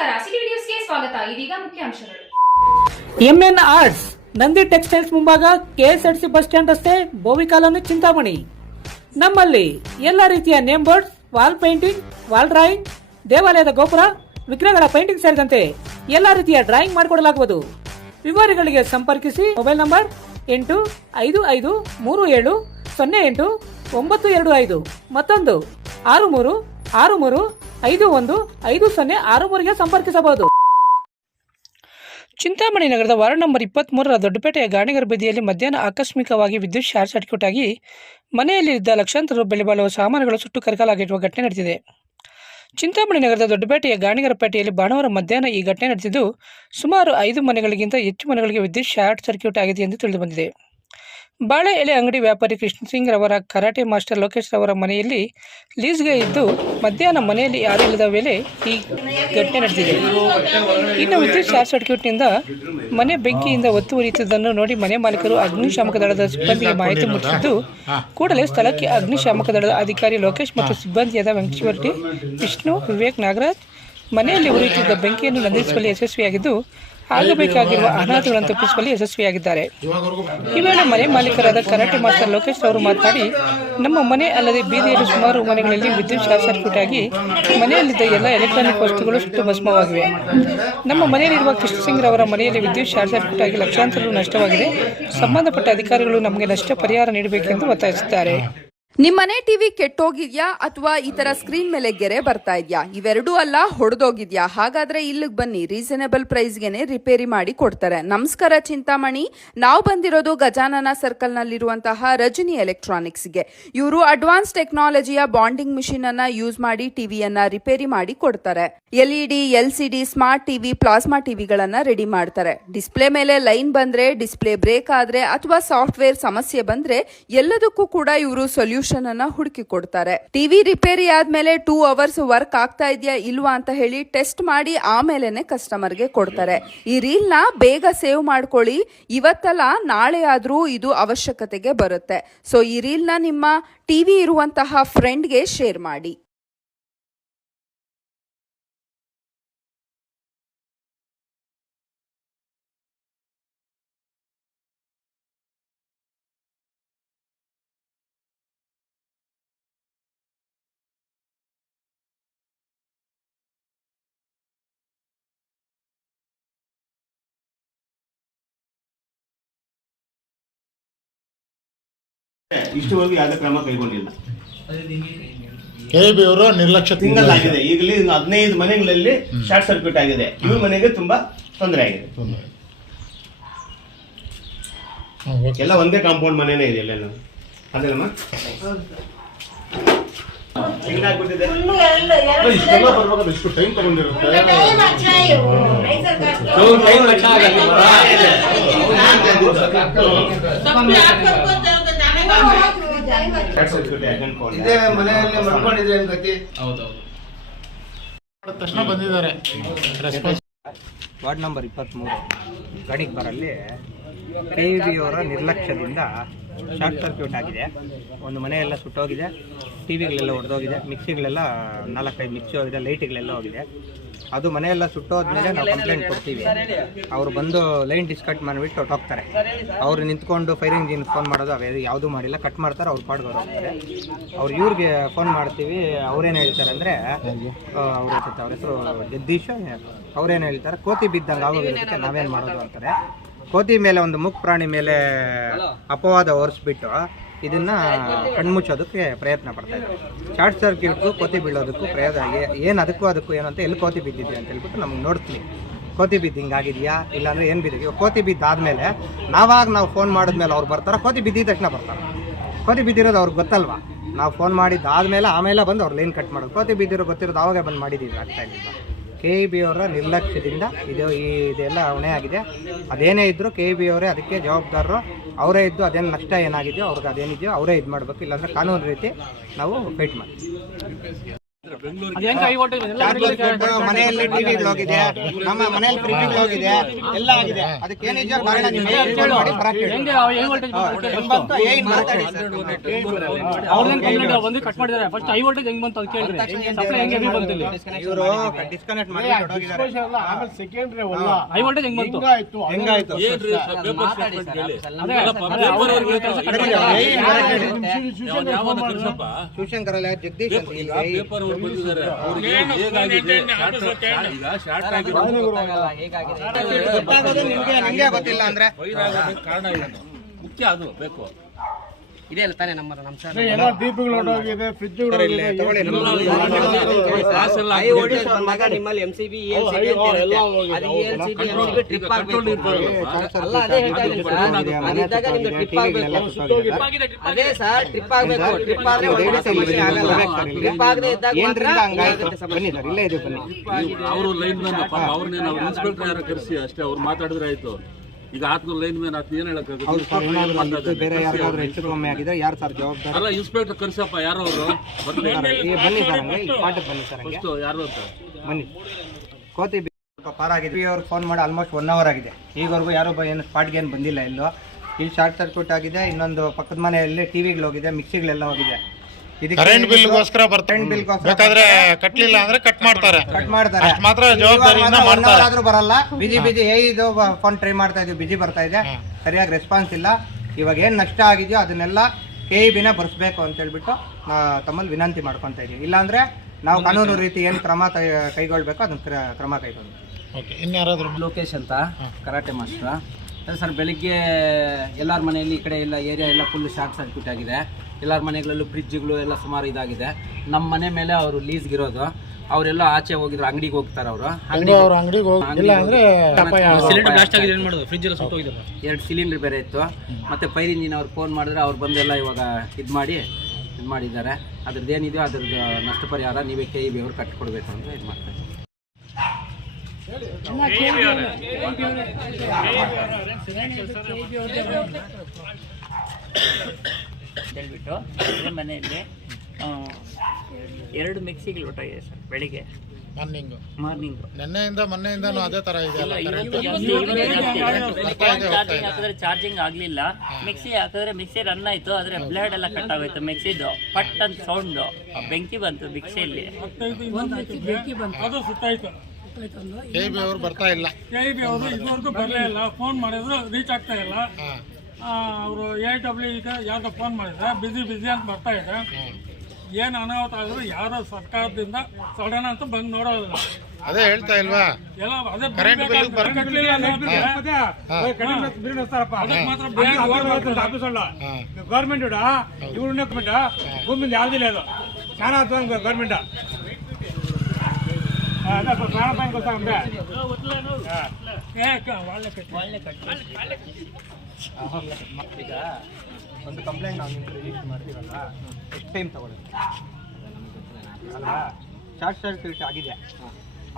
ನಮಸ್ಕಾರ, ಸಿಟಿ ನ್ಯೂಸ್ಗೆ ಸ್ವಾಗತ. ಇದೀಗ ಮುಖ್ಯಾಂಶಗಳು. ಎಂಎನ್ ಆರ್ಟ್ಸ್, ನಂದಿ ಟೆಕ್ಸ್ಟೈಲ್ಸ್ ಮುಂಭಾಗ, ಕೆಎಸ್ಆರ್ಟಿಸಿ ಬಸ್ ಸ್ಟ್ಯಾಂಡ್ ರಸ್ತೆ, ಬೋವಿ ಕಾಲೋನಿ, ಚಿಂತಾಮಣಿ. ನಮ್ಮಲ್ಲಿ ಎಲ್ಲ ರೀತಿಯ name boards, wall painting, wall drawing, ದೇವಾಲಯದ ಗೋಪುರ, ವಿಗ್ರಹಗಳ ಪೇಂಟಿಂಗ್ ಸೇರಿದಂತೆ ಎಲ್ಲ ರೀತಿಯ ಡ್ರಾಯಿಂಗ್ ಮಾಡಿಕೊಡಲಾಗುವುದು. ವಿವರಗಳಿಗೆ ಸಂಪರ್ಕಿಸಿ. ಮೊಬೈಲ್ ನಂಬರ್ 8553708925, ಮತ್ತೊಂದು 6363515063ಗೆ ಸಂಪರ್ಕಿಸಬಹುದು. ಚಿಂತಾಮಣಿ ನಗರದ ವಾರ್ಡ್ ನಂಬರ್ 23ರ ದೊಡ್ಡಪೇಟೆಯ ಗಾಣಿಗರ ಬೀದಿಯಲ್ಲಿ ಮಧ್ಯಾಹ್ನ ಆಕಸ್ಮಿಕವಾಗಿ ವಿದ್ಯುತ್ ಶಾರ್ಟ್ ಸರ್ಕ್ಯೂಟ್ ಆಗಿ ಮನೆಯಲ್ಲಿದ್ದ ಲಕ್ಷಾಂತರ ಬೆಲೆ ಬಾಳುವ ಸಾಮಾನುಗಳು ಸುಟ್ಟು ಕರಕಲಾಗಿರುವ ಘಟನೆ ನಡೆದಿದೆ. ಚಿಂತಾಮಣಿ ನಗರದ ದೊಡ್ಡಪೇಟೆಯ ಗಾಣಿಗರ ಪೇಟೆಯಲ್ಲಿ ಭಾನುವಾರ ಮಧ್ಯಾಹ್ನ ಈ ಘಟನೆ ನಡೆದಿದ್ದು, ಸುಮಾರು 5 ಮನೆಗಳಿಗಿಂತ ಹೆಚ್ಚು ಮನೆಗಳಿಗೆ ವಿದ್ಯುತ್ ಶಾರ್ಟ್ ಸರ್ಕ್ಯೂಟ್ ಆಗಿದೆ ಎಂದು ತಿಳಿದುಬಂದಿದೆ. ಬಾಳೆ ಎಲೆ ಅಂಗಡಿ ವ್ಯಾಪಾರಿ ಕೃಷ್ಣ ಸಿಂಗ್ ರವರ ಕರಾಟೆ ಮಾಸ್ಟರ್ ಲೋಕೇಶ್ ರವರ ಮನೆಯಲ್ಲಿ ಲೀಸ್ಗೆ ಇದ್ದು ಮಧ್ಯಾಹ್ನ ಮನೆಯಲ್ಲಿ ಯಾರೂ ಇಲ್ಲದ ವೇಳೆ ಈ ಘಟನೆ ನಡೆದಿದೆ. ಇನ್ನು ವಿದ್ಯುತ್ ಶಾರ್ಟ್ ಸರ್ಕ್ಯೂಟ್ನಿಂದ ಮನೆ ಬೆಂಕಿಯಿಂದ ಒತ್ತು ಉರಿಯುತ್ತಿದ್ದನ್ನು ನೋಡಿ ಮನೆ ಮಾಲೀಕರು ಅಗ್ನಿಶಾಮಕ ದಳದ ಸಿಬ್ಬಂದಿಗೆ ಮಾಹಿತಿ ಮುಟ್ಟಿದ್ದು ಕೂಡಲೇ ಸ್ಥಳಕ್ಕೆ ಅಗ್ನಿಶಾಮಕ ದಳದ ಅಧಿಕಾರಿ ಲೋಕೇಶ್ ಮತ್ತು ಸಿಬ್ಬಂದಿಯಾದ ವೆಂಕಟೇಶ್ವರ ರೆಡ್ಡಿ, ವಿಷ್ಣು, ವಿವೇಕ್, ನಾಗರಾಜ್ ಮನೆಯಲ್ಲಿ ಉರಿಯುತ್ತಿದ್ದ ಬೆಂಕಿಯನ್ನು ನಂದಿಸುವಲ್ಲಿ ಯಶಸ್ವಿಯಾಗಿದ್ದು ಆಗಬೇಕಾಗಿರುವ ಅನಾಹುತಗಳನ್ನು ತಪ್ಪಿಸುವಲ್ಲಿ ಯಶಸ್ವಿಯಾಗಿದ್ದಾರೆ. ಈ ವೇಳೆ ಮನೆ ಮಾಲೀಕರಾದ ಕರಾಟೆ ಮಾಸ್ಟರ್ ಲೋಕೇಶ್ ಅವರು ಮಾತನಾಡಿ, ನಮ್ಮ ಮನೆ ಅಲ್ಲದೆ ಬೀದಿಯಲ್ಲಿ ಸುಮಾರು ಮನೆಗಳಲ್ಲಿ ವಿದ್ಯುತ್ ಶಾರ್ಟ್ ಸರ್ಕ್ಯೂಟ್ ಆಗಿ ಮನೆಯಲ್ಲಿದ್ದ ಎಲ್ಲ ಎಲೆಕ್ಟ್ರಾನಿಕ್ ವಸ್ತುಗಳು ಸುಟ್ಟು ಭಸ್ಮವಾಗಿವೆ. ನಮ್ಮ ಮನೆಯಲ್ಲಿರುವ ಕೃಷ್ಣ ಸಿಂಗ್ ರವರ ಮನೆಯಲ್ಲಿ ವಿದ್ಯುತ್ ಶಾರ್ಟ್ ಸರ್ಕ್ಯೂಟ್ ಆಗಿ ಲಕ್ಷಾಂತರ ರು ನಷ್ಟವಾಗಿದೆ. ಸಂಬಂಧಪಟ್ಟ ಅಧಿಕಾರಿಗಳು ನಮಗೆ ನಷ್ಟ ಪರಿಹಾರ ನೀಡಬೇಕೆಂದು ಒತ್ತಾಯಿಸಿದ್ದಾರೆ. ನಿಮ್ಮನೆ ಟಿವಿ ಕೆಟ್ಟೋಗಿದ್ಯಾ ಅಥವಾ ಈ ತರ ಸ್ಕ್ರೀನ್ ಮೇಲೆ ಗೆರೆ ಬರ್ತಾ ಇದ್ಯಾ? ಇವೆರಡೂ ಅಲ್ಲ, ಹೊಡೆದೋಗಿದ್ಯಾ? ಹಾಗಾದ್ರೆ ಇಲ್ಲಿಗೆ ಬನ್ನಿ, ರೀಸನೇಬಲ್ ಪ್ರೈಸ್ಗೆನೆ ರಿಪೇರಿ ಮಾಡಿ ಕೊಡ್ತಾರೆ. ನಮಸ್ಕಾರ ಚಿಂತಾಮಣಿ, ನಾವು ಬಂದಿರೋದು ಗಜಾನನ ಸರ್ಕಲ್ ನಲ್ಲಿರುವಂತಹ ರಜನಿ ಎಲೆಕ್ಟ್ರಾನಿಕ್ಸ್ಗೆ. ಇವರು ಅಡ್ವಾನ್ಸ್ ಟೆಕ್ನಾಲಜಿಯ ಬಾಂಡಿಂಗ್ ಮಿಷಿನ್ ಅನ್ನ ಯೂಸ್ ಮಾಡಿ ಟಿವಿಯನ್ನ ರಿಪೇರಿ ಮಾಡಿ ಕೊಡ್ತಾರೆ. LED, LCD, smart TV, plasma ಟಿವಿಗಳನ್ನ ರೆಡಿ ಮಾಡ್ತಾರೆ. ಡಿಸ್ಪ್ಲೇ ಮೇಲೆ ಲೈನ್ ಬಂದ್ರೆ, ಡಿಸ್ಪ್ಲೇ ಬ್ರೇಕ್ ಆದ್ರೆ ಅಥವಾ ಸಾಫ್ಟ್ವೇರ್ ಸಮಸ್ಯೆ ಬಂದ್ರೆ ಎಲ್ಲದಕ್ಕೂ ಕೂಡ ಇವರು ಸೊಲ್ಯೂಷನ್ ಅನ್ನ ಹುಡುಕಿ ಕೊಡ್ತಾರೆ. ಟಿವಿ ರಿಪೇರಿ ಆದ್ಮೇಲೆ 2 ಅವರ್ಸ್ ವರ್ಕ್ ಆಗ್ತಾ ಇದೆಯಾ ಇಲ್ವಾ ಅಂತ ಹೇಳಿ ಟೆಸ್ಟ್ ಮಾಡಿ ಆಮೇಲೆನೆ ಕಸ್ಟಮರ್ಗೆ ಕೊಡ್ತಾರೆ. ಈ ರೀಲ್ ನ ಬೇಗ ಸೇವ್ ಮಾಡ್ಕೊಳ್ಳಿ, ಇವತ್ತಲ್ಲ ನಾಳೆ ಆದ್ರೂ ಇದು ಅವಶ್ಯಕತೆಗೆ ಬರುತ್ತೆ. ಸೊ ಈ ರೀಲ್ ನ ನಿಮ್ಮ ಟಿವಿ ಇರುವಂತಹ ಫ್ರೆಂಡ್ಗೆ ಶೇರ್ ಮಾಡಿ. ಇಷ್ಟುವರೆಗೂ ಯಾವುದೇ ಕ್ರಮ ಕೈಗೊಂಡಿಲ್ಲ. ಕೆಬಿ ಅವರು ನಿರ್ಲಕ್ಷ್ಯ ಸಿಂಗಲ್ ಆಗಿದೆ. ಈಗಲೇ 15 ಮನೆಗಳಲ್ಲಿ ಶಾರ್ಟ್ ಸರ್ಕ್ಯೂಟ್ ಆಗಿದೆ. ಇವ್ರ ಮನೆಗೆ ತುಂಬಾ ತೊಂದರೆ ಆಗಿದೆ. ಎಲ್ಲ ಒಂದೇ ಕಾಂಪೌಂಡ್ ಮನೆನೇ ಇದೆ ಎಲ್ಲ. ಅದಲ್ಲಮ್ಮ ಹಿಂಗಾಗ್ಬಿಟ್ಟಿದೆ. ಇಷ್ಟೆಲ್ಲ ಬರ್ಬೇಕಾದ್ರೆ ಇಷ್ಟು ಟೈಮ್ ತಗೊಂಡಿರುತ್ತೆ. ಇದೇ ಮನೆಯಲ್ಲಿ ಮರ್ಕೊಂಡಿದ್ರೆ ಗತಿ. ತಕ್ಷಣ ಬಂದಿದ್ದಾರೆ. ವಾರ್ಡ್ ನಂಬರ್ 23 ಗಾಣಿಗ್ಬರಲ್ಲಿ KEB ಅವರ ನಿರ್ಲಕ್ಷ್ಯದಿಂದ ಶಾರ್ಟ್ ಸರ್ಕ್ಯೂಟ್ ಆಗಿದೆ. ಒಂದು ಮನೆಯೆಲ್ಲ ಸುಟ್ಟೋಗಿದೆ, ಟಿವಿಗಳೆಲ್ಲ ಹೊಡೆದೋಗಿದೆ, ಮಿಕ್ಸಿಗಳೆಲ್ಲ 4-5 ಮಿಕ್ಸಿ ಹೋಗಿದೆ, ಲೈಟ್ಗಳೆಲ್ಲ ಹೋಗಿದೆ. ಅದು ಮನೆಯೆಲ್ಲ ಸುಟ್ಟೋದ್ಮೇಲೆ ನಾವು ಕಂಪ್ಲೇಂಟ್ ಕೊಡ್ತೀವಿ. ಅವರು ಬಂದು ಲೈನ್ ಡಿಸ್ಕಟ್ ಮಾಡಿಬಿಟ್ಟು ಹೊಟ್ಟೋಗ್ತಾರೆ. ಅವರು ನಿಂತ್ಕೊಂಡು ಫೈರ್ ಇಂಜಿನ್ ಫೋನ್ ಮಾಡೋದು ಅವು ಯಾವುದೂ ಮಾಡಿಲ್ಲ, ಕಟ್ ಮಾಡ್ತಾರೆ, ಅವ್ರು ಪಾಡ್ಗೆ ಹೋಗ್ತಾರೆ. ಅವ್ರು ಇವ್ರಿಗೆ ಫೋನ್ ಮಾಡ್ತೀವಿ, ಅವ್ರೇನು ಹೇಳ್ತಾರೆ ಅಂದರೆ, ಅವ್ರ ಹೆಸರು ಜಗದೀಶ್, ಅವ್ರೇನು ಹೇಳ್ತಾರೆ, ಕೋತಿ ಬಿದ್ದಂಗೆ ಆಗೋಗಿರೋದಕ್ಕೆ ನಾವೇನು ಮಾಡೋದು ಅಂತಾರೆ. ಕೋತಿ ಮೇಲೆ ಒಂದು ಮುಖ ಪ್ರಾಣಿ ಮೇಲೆ ಅಪವಾದ ಹೊರಿಸ್ಬಿಟ್ಟು ಇದನ್ನು ಕಣ್ಮುಚ್ಚೋದಕ್ಕೆ ಪ್ರಯತ್ನ ಪಡ್ತಾಯಿದ್ದಾರೆ. ಶಾರ್ಟ್ ಸರ್ಕ್ಯೂಟ್ಗೂ ಕೋತಿ ಬೀಳೋದಕ್ಕೂ ಏನು ಅದಕ್ಕೂ ಏನು ಅಂತ ಎಲ್ಲಿ ಕೋತಿ ಬಿದ್ದಿದೆ ಅಂತ ಹೇಳ್ಬಿಟ್ಟು ನಮ್ಗೆ ನೋಡ್ತೀವಿ. ಕೋತಿ ಬಿದ್ದು ಹಿಂಗಾಗಿದೆಯಾ ಇಲ್ಲಾಂದರೆ ಏನು ಬಿದ್ದಿದೆ. ಕೋತಿ ಬಿದ್ದಾದಮೇಲೆ ನಾವು ಫೋನ್ ಮಾಡಿದ್ಮೇಲೆ ಅವ್ರು ಬರ್ತಾರೆ, ಕೋತಿ ಬಿದ್ದಿದ ತಕ್ಷಣ ಬರ್ತಾರೆ. ಕೋತಿ ಬಿದ್ದಿರೋದು ಅವ್ರಿಗೆ ಗೊತ್ತಲ್ವಾ, ನಾವು ಫೋನ್ ಮಾಡಿದ್ದಾದಮೇಲೆ ಆಮೇಲೆ ಬಂದು ಅವ್ರು ಲೈನ್ ಕಟ್ ಮಾಡೋದು. ಕೋತಿ ಬಿದ್ದಿರೋದು ಅವಾಗೇ ಬಂದು ಮಾಡಿದ್ದೀವಿ, ಆಗ್ತಾ ಇಲ್ಲ. KEB ಅವರ ನಿರ್ಲಕ್ಷ್ಯದಿಂದ ಇದೆಲ್ಲ ಹೊಣೆ ಆಗಿದೆ. ಅದೇನೇ ಇದ್ದರೂ KEB ಅವರೇ ಅದಕ್ಕೆ ಜವಾಬ್ದಾರರು, ಅವರೇ ಇದ್ದು ಅದೇನು ನಷ್ಟ ಏನಾಗಿದೆಯೋ ಅವ್ರಿಗೆ ಅದೇನಿದೆಯೋ ಅವರೇ ಇದು ಮಾಡಬೇಕು. ಇಲ್ಲಾಂದರೆ ಕಾನೂನು ರೀತಿ ನಾವು ಫೈಟ್ ಮಾಡ್ತೀವಿ. ಮನೆಯಲ್ಲಿ ಟಿವಿಗಳು ಹೋಗಿದೆ, ನಮ್ಮ ಮನೆಯಲ್ಲಿ ಫ್ರಿಡ್ಜ್ಗಳು ಹೋಗಿದೆ, ಎಲ್ಲ ಆಗಿದೆ. ಅದಕ್ಕೆ ಏನಿದೆ ಕಾರಣ ನೀವು ಹೇಳಿ ಮಾಡಿ ಬರಕ್ಕೆ ಹೇಳಿ. ಹೆಂಗ್ ಬಂತು? ಏನ್ ಮಾತಾಡಿ ಸರ್? ಇವರು ಡಿಸ್ಕನೆಕ್ಟ್ ಮಾಡಿ ಹೊರಟೋಗಿದ್ದಾರೆ. ಹೆಂಗಾಯ್ತು? ಶಿವಶಂಕರಲ್ಲ, ಜಗದೀಶ್ ಅಂತ ಇಲ್ಲಿ ಗೊತ್ತಾಗೋದು ನಿಮ್ಗೆ ಗೊತ್ತಿಲ್ಲ ಅಂದ್ರೆ ಕಾರಣ ಏನು ಮುಖ್ಯ, ಅದು ಬೇಕು. ಇದೆ ಅಲ್ಲ ತಾನೇ ನಮ್ಮ ಸರ್ ದೀಪಗಳು ಹೊರಟೋಗಿದೆ, ಫ್ರಿಜ್ ನಿಮ್ಮಲ್ಲಿ MCB ELCB ಟ್ರಿಪ್ ಆಗಬೇಕು. ಅದೇ ಸರ್ ಟ್ರಿಪ್ ಆಗಬೇಕು. ಟ್ರಿಪ್ ಆಗದೆ ಇಲ್ಲೇ ಇದೆ ಬನ್ನಿ. ಅವರು ಲೈನ್ ಮ್ಯಾನ್ ಅವ್ರನ್ನೇನು ಅವ್ರು ಇನ್ಸ್ಪೆಕ್ಟರ್ ಯಾರು ಕರೆಸಿ ಅಷ್ಟೇ, ಅವ್ರು ಮಾತಾಡಿದ್ರೆ ಆಯ್ತು. ಈಗ ಆತ್ಮ ಲೈನ್ ಮ್ಯಾನ್ ಆತ ಏನ್ ಹೇಳಕ್ಕಾಗುತ್ತೆ? ಬೇರೆ ಯಾರಿಗಾದ್ರೂ ಹೆಚ್ಚು ಕಮ್ಮಿ ಆಗಿದ್ರೆ ಯಾರು ಸರ್ ಜವಾಬ್ದಾರಿ? ಅಲ್ಲ, ಇನ್ಸ್ಪೆಕ್ಟರ್ ಕರ್ಸಪ್ಪ, ಯಾರೋ ಅವರು ಬನ್ನಿ ಸರ್, ಪಾಠಕ್ಕೆ ಬನ್ನಿ ಸರ್, ಯಾರು ಅಂತ ಬನ್ನಿ. ಕೋತಿ ಸ್ವಲ್ಪ ಪಾರಾಗಿದೆ. ಅವ್ರಿಗೆ ಫೋನ್ ಮಾಡಿ ಆಲ್ಮೋಸ್ಟ್ 1 hour ಆಗಿದೆ. ಈವರೆಗೂ ಯಾರೋ ಏನು ಸ್ಪಾಟ್ಗೆ ಏನು ಬಂದಿಲ್ಲ. ಎಲ್ಲೋ ಇಲ್ಲಿ ಶಾರ್ಟ್ ಸರ್ಕ್ಯೂಟ್ ಆಗಿದೆ. ಇನ್ನೊಂದು ಪಕ್ಕದ ಮನೆಯಲ್ಲಿ ಟಿವಿಗಳು ಹೋಗಿದೆ, ಮಿಕ್ಸಿಗಳೆಲ್ಲ ಹೋಗಿದೆ. ಕರೆಂಟ್ ಬಿಲ್ಗೋಸ್ಕರ ಬೇಕಾದ್ರೆ ಕಟ್ಲಿಲ್ಲ ಅಂದ್ರೆ ಕಟ್ ಮಾಡ್ತಾರೆ. ಅಷ್ಟ್ ಮಾತ್ರ ಜವಾಬ್ದಾರಿಯಿಂದ ಮಾಡ್ತಾರೆ. ಆದ್ರೂ ಬರಲ್ಲ. ಬಿಜಿ ಇದು ಫೋನ್ ಟ್ರೈ ಮಾಡ್ತಾ ಇದೀವಿ, ಬಿಜಿ ಬರ್ತಾ ಇದೆ, ಸರಿಯಾಗಿ ರೆಸ್ಪಾನ್ಸ್ ಇಲ್ಲ. ಇವಾಗ ಏನ್ ನಷ್ಟ ಆಗಿದೆಯೋ ಅದನ್ನೆಲ್ಲ KEBನ ಬರ್ಸ್ಬೇಕು ಅಂತ ಹೇಳ್ಬಿಟ್ಟು ತಮ್ಮಲ್ಲಿ ವಿನಂತಿ ಮಾಡ್ಕೊಂತ ಇದೀವಿ. ಇಲ್ಲಾಂದ್ರೆ ನಾವು ಕಾನೂನು ರೀತಿ ಏನ್ ಕ್ರಮ ಕೈಗೊಳ್ಬೇಕು ಅದನ್ನ ಕ್ರಮ ಕೈಗೊಳ್ಬೇಕು. ಇನ್ಯಾರಾದ್ರೂ ಲೋಕೇಶ್ ಅಂತ ಕರಾಟೆ ಮಾಸ್ಟರ್. ಅದೇ ಸರ್, ಬೆಳಿಗ್ಗೆ ಎಲ್ಲರ ಮನೆಯಲ್ಲಿ ಈ ಕಡೆ ಎಲ್ಲ ಏರಿಯಾ ಎಲ್ಲ ಫುಲ್ ಶಾರ್ಟ್ ಸರ್ಕ್ಯೂಟ್ ಆಗಿದೆ. ಎಲ್ಲರ ಮನೆಗಳಲ್ಲೂ ಫ್ರಿಡ್ಜ್ಗಳು ಎಲ್ಲ ಸುಮಾರು ಇದಾಗಿದೆ. ನಮ್ಮ ಮನೆ ಮೇಲೆ ಅವರು ಲೀಸ್ಗಿರೋದು. ಅವರೆಲ್ಲ ಆಚೆ ಹೋಗಿದ್ರು, ಅಂಗಡಿಗೆ ಹೋಗ್ತಾರೆ ಅವರು. ಅಂಗಡಿಗೆ ಹೋಗಿಲ್ಲ ಅಂದ್ರೆ ಸಿಲಿಂಡರ್ ಬ್ಲಾಸ್ಟ್ ಆಗಿದೆ, ಏನು ಮಾಡೋದು? ಫ್ರಿಡ್ಜ್ ಎಲ್ಲ ಸುಟ್ಟೋಗಿದ್ದಾರೆ. 2 ಸಿಲಿಂಡರ್ ಬೇರೆ ಇತ್ತು. ಮತ್ತೆ ಫೈರ್ ಇಂಜಿನ್ ಅವ್ರು ಫೋನ್ ಮಾಡಿದ್ರೆ ಅವ್ರು ಬಂದೆಲ್ಲ ಇವಾಗ ಇದು ಮಾಡಿದ್ದಾರೆ. ಅದ್ರದ್ದು ಏನಿದೆಯೋ ಅದ್ರದ್ದು ನಷ್ಟ ಪರಿಹಾರ ನೀವೇ KEB ಅವ್ರು ಕಟ್ಟಿಕೊಡ್ಬೇಕು ಅಂತ ಇದು ಮಾಡ್ತಾರೆ. ಹೇಳ್ಬಿಟ್ಟು ಅದೇ ಮನೆಯಲ್ಲಿ 2 ಮಿಕ್ಸಿಗಳು ಹೊರಟಾಗಿದೆ ಸರ್ ಬೆಳಿಗ್ಗೆ ಮಾರ್ನಿಂಗು. ಮೊನ್ನೆಯಿಂದನೂ ಅದೇ ತರ ಇದೆ. ಚಾರ್ಜಿಂಗ್ ಹಾಕಿದ್ರೆ ಚಾರ್ಜಿಂಗ್ ಆಗ್ಲಿಲ್ಲ. ಮಿಕ್ಸಿ ಹಾಕಿದ್ರೆ ಮಿಕ್ಸಿ ರನ್ ಆಯ್ತು, ಆದ್ರೆ ಬ್ಲೇಡ್ ಎಲ್ಲ ಕಟ್ ಆಗೋಯ್ತು. ಮಿಕ್ಸಿದು ಪಟ್ ಅಂತ ಸೌಂಡು, ಬೆಂಕಿ ಬಂತು ಮಿಕ್ಸಿಯಲ್ಲಿ. KEB ಅವರು ಬರ್ತಾ ಇಲ್ಲ. KEB ಅವರು ಇದುವರೆಗೂ ಬರಲೇ ಇಲ್ಲ. ಫೋನ್ ಮಾಡಿದ್ರು ರೀಚ್ ಆಗ್ತಾ ಇಲ್ಲ. ಅವರು AW ಇದೆ ಯಾವ್ದೋ ಫೋನ್ ಮಾಡಿದ್ರೆ ಬಿಸಿ ಅಂತ ಬರ್ತಾ ಇದೆ. ಏನು ಅನಾಹುತ ಆದ್ರೂ ಯಾರೋ ಸರ್ಕಾರದಿಂದ ಸಡನ್ ಅಂತ ಬಂದು ನೋಡೋದಿಲ್ಲ. ಅದೇ ಹೇಳ್ತಾ ಇಲ್ವಾ, ಎಲ್ಲ ಅದೇ ಕರೆಂಟ್ ಬಿಲ್ ಗೌರ್ಮೆಂಟ್ ಇವ್ರನ್ನ ಭೂಮಿ ಯಾವ್ದು ಇಲ್ಲ. ಅದು చాలా అర్థం గవర్నమెంట్ ప్రాణాపాయం కోసం వాళ్ళే ಈಗ ಒಂದು ಕಂಪ್ಲೇಂಟ್ ನಾವು ನಿಮ್ಗೆ ರಿಜಿಸ್ಟರ್ ಮಾಡ್ತೀವಲ್ಲ, ಎಷ್ಟು ಟೈಮ್ ತಗೊಳ್ಳುತ್ತೆ ಅಲ್ವಾ? ಶಾರ್ಟ್ ಸರ್ಕ್ಯೂಟ್ ಆಗಿದೆ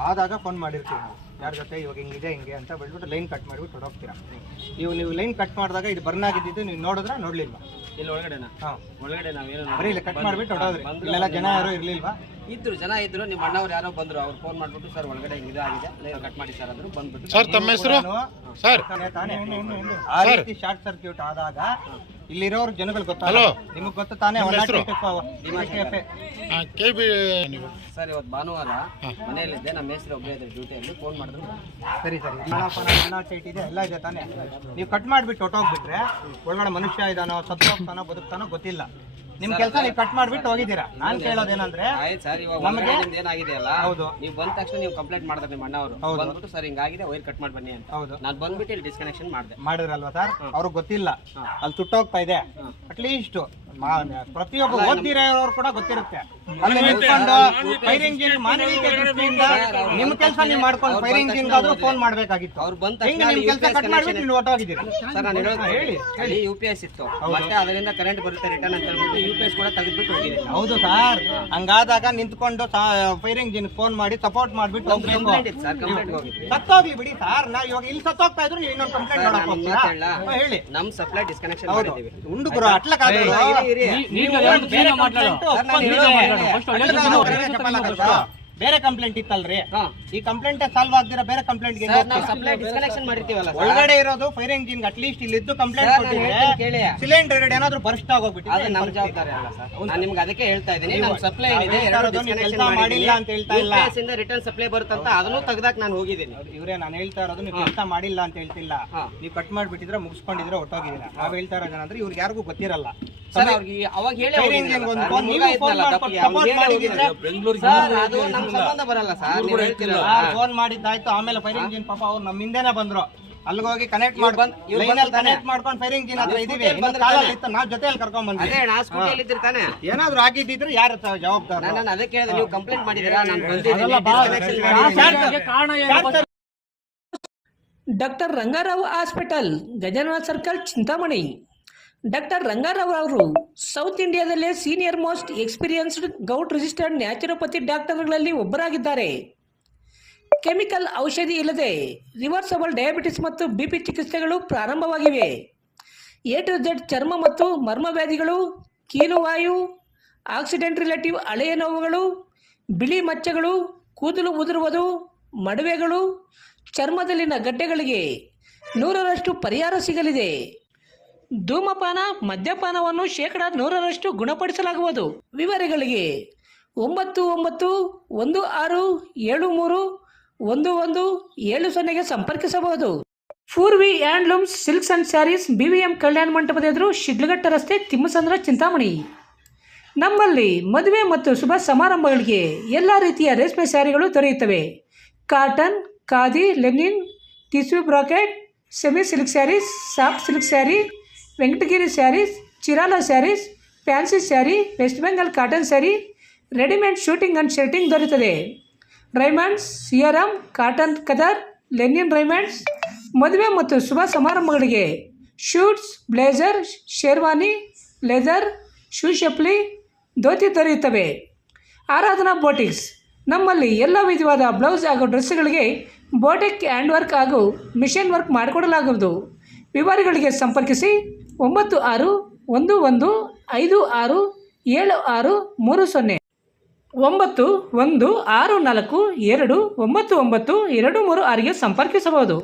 ಆದಾಗ ಫೋನ್ ಮಾಡಿರ್ತೀವಿ ನಾವು ಯಾರ ಜೊತೆ, ಇವಾಗ ಹಿಂಗೆ ಅಂತ ಬಿಟ್ಬಿಟ್ಟು ಲೈನ್ ಕಟ್ ಮಾಡಿಬಿಟ್ಟು ಹೊರಡೋಗ್ತೀರಾ. ನೀವು ಲೈನ್ ಕಟ್ ಮಾಡಿದಾಗ ಇದು ಬರ್ನ್ ಆಗಿದ್ದು ನೀವು ನೋಡಿದ್ರೆ ನೋಡ್ಲಿಲ್ವಾ? ಇಲ್ಲಿ ಒಳಗಡೆನಾ? ಹಾಂ, ಒಳಗಡೆ ನಾವೇನು ಬರೀ ಇಲ್ಲಿ ಕಟ್ ಮಾಡಿಬಿಟ್ಟು ಹೊರಡೋದ್ರಿ. ಇಲ್ಲೆಲ್ಲ ಜನ ಯಾರು ಇರ್ಲಿಲ್ವಾ? ಜನ ಇದ್ರು. ನಿಮ್ಮ ಅಣ್ಣವ್ರು ಯಾರೋ ಬಂದ್ರು, ಅವ್ರು ಫೋನ್ ಮಾಡ್ಬಿಟ್ಟು ಸರ್ ಒಳಗಡೆ ಇದಾಗಿದೆ ಕಟ್ ಮಾಡಿ ಸರ್ ಅಂದ್ರು. ಬಂದ್ಬಿಟ್ಟು ಸರ್ ತಮ್ಮ ಹೆಸರು ಸರ್ ತಾನೇ ಆ ರೀತಿ ಶಾರ್ಟ್ ಸರ್ಕ್ಯೂಟ್ ಆದಾಗ ಇಲ್ಲಿರೋರು ಜನಗಳು ಗೊತ್ತಲ್ಲ, ನಿಮಗೆ ಗೊತ್ತ ತಾನೇ. KEB ಸರ್ ಇವತ್ತು ಭಾನುವಾರ ಮನೆಯಲ್ಲಿದ್ದೆ, ನಮ್ಮ ಹೆಸರು ಒಬ್ಬರೇ ಇದ್ದಾರೆ ಡ್ಯೂಟಿಯಲ್ಲಿ. ಫೋನ್ ಮಾಡಿದ್ರು. ಸರಿ ಚೈಟ್ ಇದೆ, ಎಲ್ಲ ಇದೆ ತಾನೇ. ನೀವು ಕಟ್ ಮಾಡಿಬಿಟ್ಟು ಹೊಟ್ಟೋಗ್ಬಿಟ್ರೆ ಒಳಗಡೆ ಮನುಷ್ಯ ಇದಾನೋ ಸತ್ತೋಗ್ತಾನೋ ಬದುಕ್ತಾನೋ ಗೊತ್ತಿಲ್ಲ. ನಿಮ್ ಕೆಲಸ ನೀವು ಕಟ್ ಮಾಡ್ಬಿಟ್ಟು ಹೋಗಿದ್ದೀರಾ. ನಾನ್ ಕೇಳೋದೇನಂದ್ರೆ ನಮಗೆ ಏನಾಗಿದೆ ಅಲ್ಲ, ಹೌದು, ನೀವು ಬಂದ ತಕ್ಷಣ ನೀವು ಕಂಪ್ಲೇಂಟ್ ಮಾಡಿದ್ರೆ ನಿಮ್ಮ ಅಣ್ಣ ಅವರು ಬಂದ್ಬಿಟ್ಟು ಸರ್ ಹಿಂಗಾಗಿದೆ ವೈರ್ ಕಟ್ ಮಾಡಿ ಬನ್ನಿ ಅಂತ. ಹೌದು, ನಾನು ಬಂದ್ಬಿಟ್ಟು ಇಲ್ಲಿ ಡಿಸ್ಕನೆಕ್ಷನ್ ಮಾಡಿದ್ರಲ್ವಾ ಸರ್? ಅವ್ರಿಗೆ ಗೊತ್ತಿಲ್ಲ ಅಲ್ಲಿ ಸುಟ್ಟೋಗ್ತಾ ಇದೆ. ಅಟ್ಲೀಸ್ಟ್ ಪ್ರತಿಯೊಬ್ಬ ಓದ್ತಿರೋರು ಕೂಡ ಗೊತ್ತಿರುತ್ತೆ. ಅಲ್ಲಿ ನಿಂತ್ಕೊಂಡು ಫೈರ್ ಇಂಜಿನ್ ಮಾನವೀಯ ದೃಷ್ಟಿಯಿಂದ ನಿಮ್ ಕೆಲಸ ನೀವು ಮಾಡ್ಕೊಂಡು ಫೈರ್ ಇಂಜಿನ್ ಆದ್ರೂ ಫೋನ್ ಮಾಡ್ಬೇಕಾಗಿತ್ತು. ಅವ್ರು ಬಂದ ನಿಮ್ ಕೆಲಸ ಕಟ್ ಮಾಡ್ಬಿಟ್ಟು ನೀವು ಹೊಟ್ಟೋಗಿದ್ದೀರಾ. ಸರ್ ನಾನು ಹೇಳಿ UPS ಇತ್ತು, ಮತ್ತೆ ಅದರಿಂದ ಕರೆಂಟ್ ಬರುತ್ತೆ ರಿಟರ್ನ್ ಅಂತ ಹೇಳ್ಬಿಟ್ಟು UPS ಕೂಡ ತೆಗೆದ್ಬಿಟ್ಟು ಹೋಗಿದೆ. ಹೌದು ಸರ್, ಹಂಗಾದಾಗ ನಿಂತ್ಕೊಂಡು ಫೈರ್ ಇಂಜಿನ್ ಫೋನ್ ಮಾಡಿ ಸಪೋರ್ಟ್ ಮಾಡ್ಬಿಟ್ಟು ಸತ್ತೋಗ್ಲಿ ಬಿಡಿ ಸರ್. ನಾ ಇವಾಗ ಇಲ್ಲಿ ಸತ್ತೋಗ್ತಾ ಇದ್ರು ನೀವು ಇನ್ನೊಂದು ಕಂಪ್ಲೇಂಟ್ ಮಾಡಕ್ ಹೋಗ್ತೀರಾ? ಹೇಳಿ. ನಮ್ ಸಪ್ಲೈ ಡಿಸ್ಕನೆಕ್ಷನ್ ಮಾಡಿದೀವಿ. ಉಂಡು ಗುರು ಅಟ್ಲಕ್ಕಾಗಲ್ಲ. ಬೇರೆ ಕಂಪ್ಲೇಂಟ್ ಇತ್ತಲ್ರಿ, ಈ ಕಂಪ್ಲೇಂಟ್ ಸಾಲ್ವ್ ಆಗ್ದಿರಾ ಬೇರೆ ಕಂಪ್ಲೇಂಟ್ ಸಪ್ಲೈ ಡಿಸ್ಕನೆಕ್ಷನ್ ಮಾಡಿರ್ತೀವಲ್ಲ ಒಳಗಡೆ ಇರೋದು ಫೈರ್ ಇಂಜಿನ್ ಅಟ್ಲೀಸ್ಟ್ ಇಲ್ಲಿ ಇದ್ದು ಕಂಪ್ಲೇಂಟ್ ಸಿಲಿಂಡರ್ ಸಿಲಿಂಡರ್ ಏನಾದ್ರು ಬರ್ಸ್ಟ್ ಆಗೋಗ್ಬಿಟ್ಟು ಅದು ನಮ್ಮ ಜವಾಬ್ದಾರಿ ಅಲ್ಲ ಸರ್. ನಾನು ನಿಮ್ಗೆ ಅದಕ್ಕೆ ಹೇಳ್ತಾ ಇದ್ದೀನಿ, ನಮ್ಮ ಸಪ್ಲೈ ಏನಿದೆ ಮಾಡಿಲ್ಲ ಅಂತ ಹೇಳ್ತಾ ಇಲ್ಲ, ರಿಟರ್ನ್ ಸಪ್ಲೈ ಬರುತ್ತಂತ ಅದನ್ನು ತೆಗ್ದಾಕ್ ನಾನು ಹೋಗಿದ್ದೀನಿ. ಇವ್ರೆ ನಾನು ಹೇಳ್ತಾ ಇರೋದು ನೀವು ಕೆಲಸ ಮಾಡಿಲ್ಲ ಅಂತ ಹೇಳ್ತಿಲ್ಲ, ನೀವು ಕಟ್ ಮಾಡ್ಬಿಟ್ಟಿದ್ರೆ ಮುಗಿಸ್ಕೊಂಡಿದ್ರೆ ಹೊಟ್ಟೋಗಿದ್ದೀರಾ. ನಾವ್ ಹೇಳ್ತಾ ಇರೋದಂದ್ರೆ ಇವ್ರಿಗೆ ಯಾರಿಗೂ ಗೊತ್ತಿರಲ್ಲ ಸರ್. ಅವ್ರಿಗೆ ಅವಾಗ ಹೇಳಿ ಸಂಬಂಧ ಬರಲ್ಲ ಸರ್. ಫೋನ್ ಮಾಡಿದ್ದಾಯ್ತು, ಆಮೇಲೆ ಫೈರ್ ಇಂಜಿನ್ ಪಾಪ ಅವ್ರು ನಮ್ಮ ಹಿಂದೆನೆ ಬಂದ್ರು, ಅಲ್ಲಿಗೆ ಹೋಗಿ ಕನೆಕ್ಟ್ ಕನೆಕ್ಟ್ ಮಾಡ್ಕೊಂಡು ಫೈರ್ ಇಂಜಿನ್ ಹತ್ರ ಇದೀವಿ, ನಾವ್ ಜೊತೆಯಲ್ಲಿ ಕರ್ಕೊಂಡ್ ಬಂದ್ವಿ. ಏನಾದ್ರು ಆಗಿದ್ದಿದ್ರೆ ಯಾರು ಜವಾಬ್ದಾರ? ನಾನು ಅದಕ್ಕೆ ಹೇಳಿದೆ, ನೀವು ಕಂಪ್ಲೇಂಟ್ ಮಾಡಿದ್ದೀರಾ, ನಾನು doctor Rangarao hospital, Gajanana circle, Chintamani. Doctor Rangarao ಅವರು ಸೌತ್ ಇಂಡಿಯಾದಲ್ಲೇ senior most experienced gout registered naturopathy ಡಾಕ್ಟರ್ಗಳಲ್ಲಿ ಒಬ್ಬರಾಗಿದ್ದಾರೆ. ಕೆಮಿಕಲ್ ಔಷಧಿ ಇಲ್ಲದೆ ರಿವರ್ಸಬಲ್ ಡಯಾಬಿಟಿಸ್ ಮತ್ತು BP ಚಿಕಿತ್ಸೆಗಳು ಪ್ರಾರಂಭವಾಗಿವೆ. A to Z ಚರ್ಮ ಮತ್ತು ಮರ್ಮವ್ಯಾಧಿಗಳು, ಕೀಲುವಾಯು, ಆಕ್ಸಿಡೆಂಟ್ ರಿಲೇಟಿವ್ ಹಳೆಯ ನೋವುಗಳು, ಬಿಳಿ ಮಚ್ಚೆಗಳು, ಕೂದಲು ಉದುರುವುದು, ಮಡುವೆಗಳು, ಚರ್ಮದಲ್ಲಿನ ಗಡ್ಡೆಗಳಿಗೆ 100% ಪರಿಹಾರ ಸಿಗಲಿದೆ. ಧೂಮಪಾನ, ಮದ್ಯಪಾನವನ್ನು 100% ಗುಣಪಡಿಸಲಾಗುವುದು. ವಿವರಗಳಿಗೆ 9916731170 ಸಂಪರ್ಕಿಸಬಹುದು. Poorvi handlooms silks and sarees, BVM ಕಲ್ಯಾಣ ಮಂಟಪದ ಎದುರು, ಶಿಡ್ಲಘಟ್ಟ ರಸ್ತೆ, ತಿಮ್ಮಸಂದ್ರ, ಚಿಂತಾಮಣಿ. ನಮ್ಮಲ್ಲಿ ಮದುವೆ ಮತ್ತು ಶುಭ ಸಮಾರಂಭಗಳಿಗೆ ಎಲ್ಲ ರೀತಿಯ ರೇಷ್ಮೆ ಸ್ಯಾರಿಗಳು ದೊರೆಯುತ್ತವೆ. Cotton, khadi, linen, tissue brocade, semi silk saris, soft silk sari, Venkatagiri saris, Chirala saris, fancy sari, West Bengal cotton sari, readymade suiting and shirting ದೊರೆಯುತ್ತದೆ. ರೈಮಂಡ್ಸ್, ಸಿಯರಮ್, ಕಾಟನ್ ಕದರ್, ಲೆನಿನ್ ರೈಮಂಡ್ಸ್. ಮದುವೆ ಮತ್ತು ಶುಭ ಸಮಾರಂಭಗಳಿಗೆ suits, blazer, sherwani, leather, shoe ಚಪ್ಪಲಿ, ಧೋತಿ ದೊರೆಯುತ್ತವೆ. ಆರಾಧನಾ ಬೋಟಿಕ್ಸ್, ನಮ್ಮಲ್ಲಿ ಎಲ್ಲ ವಿಧವಾದ ಬ್ಲೌಸ್ ಹಾಗೂ ಡ್ರೆಸ್ಗಳಿಗೆ ಬೋಟಿಕ್ ಹ್ಯಾಂಡ್ ವರ್ಕ್ ಹಾಗೂ ಮಿಷನ್ ವರ್ಕ್ ಮಾಡಿಕೊಡಲಾಗುವುದು. ವಿವರಗಳಿಗೆ ಸಂಪರ್ಕಿಸಿ 9611567630 9164299293 ಸಂಪರ್ಕಿಸಬಹುದು.